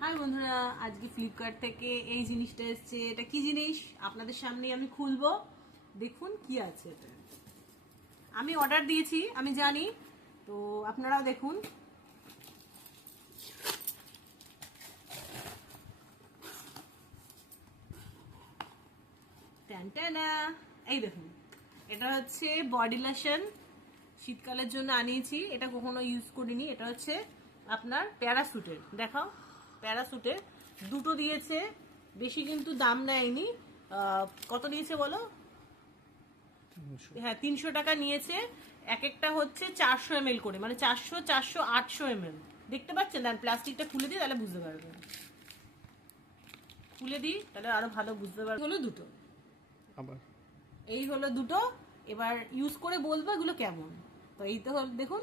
High বন্ধুরা, আজকে Flipkart থেকে এই জিনিসটা এসছে। এটা কি জিনিস আপনাদের সামনে আমি খুলবো, দেখুন কি আছে এটা। আমি অর্ডার দিয়েছি, আমি জানি, তো আপনারাও দেখুন। ট্যানট্যানা, এই দেখুন, এটা হচ্ছে বডি লোশন। শীতকালের জন্য আনিয়েছি, এটা কখনো ইউজ করিনি। এটা হচ্ছে আপনার প্যারাসুটের, দেখাও, প্যারাসুটের দুটো দিয়েছে, বেশি কিন্তু দাম নেয়নি। কত নিয়েছে বলো? হ্যাঁ, 300 টাকা নিয়েছে। এক একটা হচ্ছে 400 ml করে, মানে 400 400 800 ml। দেখতে পাচ্ছেন? আর প্লাস্টিকটা খুলে দিই, তাহলে বুঝতে পারবেন। খুলে দিই, তাহলে আরো ভালো বুঝতে পারবেন। হলো দুটো, এই হলো দুটো। এবার ইউজ করে বলবো এগুলো কেমন। তো এই তো দেখুন,